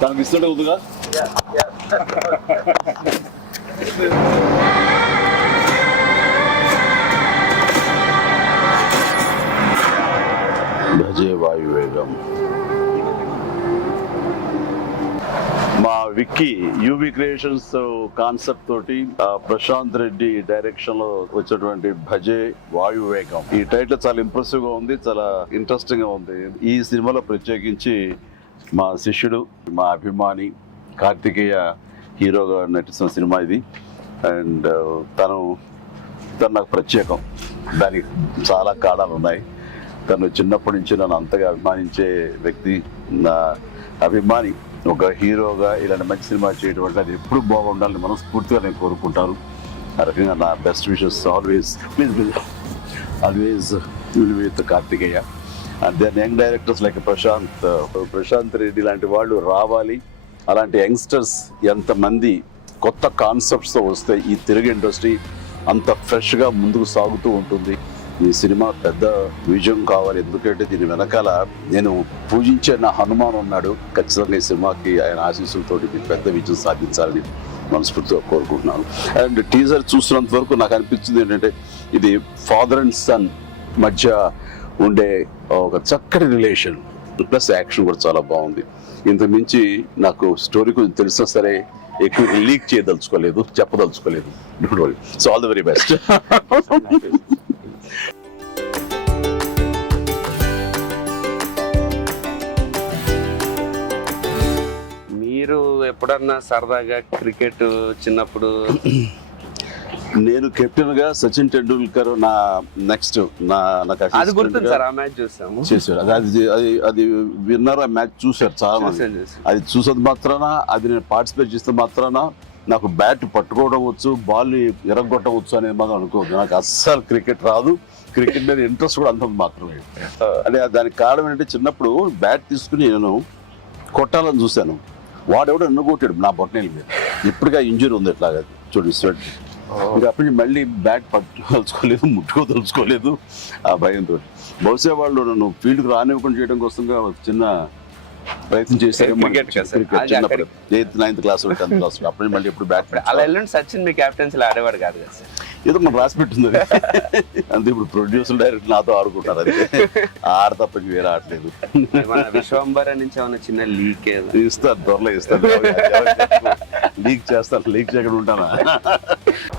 తనకు ఇస్తుంటే ఉందిగా. భజే వాయువేగం. మా విక్కీ యూవి క్రియేషన్స్ కాన్సెప్ట్ తోటి ప్రశాంత్ రెడ్డి డైరెక్షన్ లో వచ్చినటువంటి భజే వాయువేగం. ఈ టైటిల్ చాలా ఇంప్రెసివ్ గా ఉంది, చాలా ఇంట్రెస్టింగ్ గా ఉంది. ఈ సినిమాలో ప్రత్యేకించి మా శిష్యుడు, మా అభిమాని కార్తికేయ హీరోగా నటిస్తున్న సినిమా ఇది. అండ్ తను నాకు ప్రత్యేకం. దానికి చాలా కారణాలు ఉన్నాయి. తను చిన్నప్పటి నుంచి నన్ను అంతగా అభిమానించే వ్యక్తి, నా అభిమాని. ఒక హీరోగా ఇలాంటి మంచి సినిమా చేయడం వల్ల అది ఎప్పుడు బాగుండాలని మనస్ఫూర్తిగా నేను కోరుకుంటాను. ఆ రకంగా నా best wishes always with Karthikeya. And then young directors like Prashanth Reddy లాంటి వాళ్ళు రావాలి. అలాంటి యంగ్స్టర్స్ ఎంతమంది కొత్త కాన్సెప్ట్స్తో వస్తే ఈ తెలుగు ఇండస్ట్రీ అంత ఫ్రెష్గా ముందుకు సాగుతూ ఉంటుంది. ఈ సినిమా పెద్ద విజయం కావాలి. ఎందుకంటే దీని వెనకాల నేను పూజించే నా హనుమాన్ ఉన్నాడు. ఖచ్చితంగా ఈ సినిమాకి ఆయన ఆశీస్సులతో పెద్ద విజయం సాధించాలని మనస్ఫూర్తిగా కోరుకుంటున్నాను. అండ్ టీజర్ చూసినంత వరకు నాకు అనిపించింది ఏంటంటే ఇది ఫాదర్ అండ్ సన్ మధ్య ఉండే ఒక చక్కటి రిలేషన్, ప్లస్ యాక్షన్ కూడా చాలా బాగుంది. ఇంత మించి నాకు స్టోరీ కొంచెం తెలిసినా సరే ఎక్కువ లీక్ చేయదలుచుకోలేదు, చెప్పదలుచుకోలేదు. Don't worry. So all the very best. మీరు ఎప్పుడన్నా సరదాగా క్రికెట్ చిన్నప్పుడు? నేను కెప్టెన్ గా సచిన్ టెండూల్కర్ నా నెక్స్ట్ అది గుర్తుంది సార్. ఆ మ్యాచ్ చూసాము, చేశారు. అది విన్నర్. ఆ మ్యాచ్ చూశారు చాలా మంది. అది చూసేది మాత్రాన, అది నేను పార్టిసిపేట్ చేస్తే మాత్రాన నాకు బ్యాట్ పట్టుకోవడం వచ్చు, బాల్ ఎరగొట్టవచ్చు అనేది మాత్రం అనుకోవద్దు. నాకు అస్సలు క్రికెట్ రాదు. క్రికెట్ మీద ఇంట్రెస్ట్ కూడా అంత మాత్రమే. అంటే దానికి కారణం ఏంటంటే చిన్నప్పుడు బ్యాట్ తీసుకుని నేను కొట్టాలని చూశాను. వాడెవడో నన్ను కొట్టాడు నా బొట్టనేల మీద. ఇప్పటికే ఇంజరీ ఉంది ఇట్లాగా చూడు స్వెట్. ఇంకా అప్పటి నుంచి మళ్ళీ బ్యాట్ పట్టుకోదలుచుకోలేదు, ముట్టుకోదలుచుకోలేదు ఆ భయంతో. బహుశా వాళ్ళు నన్ను ఫీల్డ్కి రానివ్వకుండా చేయడం కోసంగా చిన్న ప్రయత్నం చేశారు. చిన్నప్పుడు 8th 9th class 10th class అప్పటి మళ్ళీ ఎప్పుడు బ్యాట్. అలా సచిన్ మీ క్యాప్టెన్సీలో ఆడేవాడు కాదు కదా సార్? ఏదో మనం రాసి పెట్టింది అంతే. ఇప్పుడు ప్రొడ్యూసర్ డైరెక్ట్ నాతో ఆడుకుంటారు. అది ఆడ తప్ప వేరే ఆడలేదు. విశ్వంబర నుంచి ఏమన్నా చిన్న లీక్ ఇస్తారు, త్వరలో ఇస్తారు. లీక్ చేస్తాను, లీక్ చేయకుండా ఉంటానా?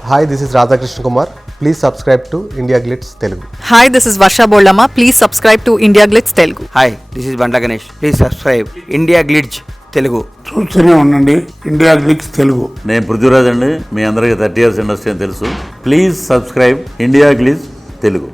Hi, this is Radhakrishna Kumar. Please subscribe to India glitz Telugu. Hi, this is Varsha Bollamma. Please subscribe to India glitz Telugu. Hi, this is Bandla Ganesh. Please subscribe India glitz Telugu. చూస్తూనే ఉండండి ఇండియా గ్లిట్స్ తెలుగు. నేను పృథ్వీరాజ్ అండి. మీ అందరికీ 30 years ఇండస్ట్రీ అని తెలుసు. Please subscribe India glitz Telugu.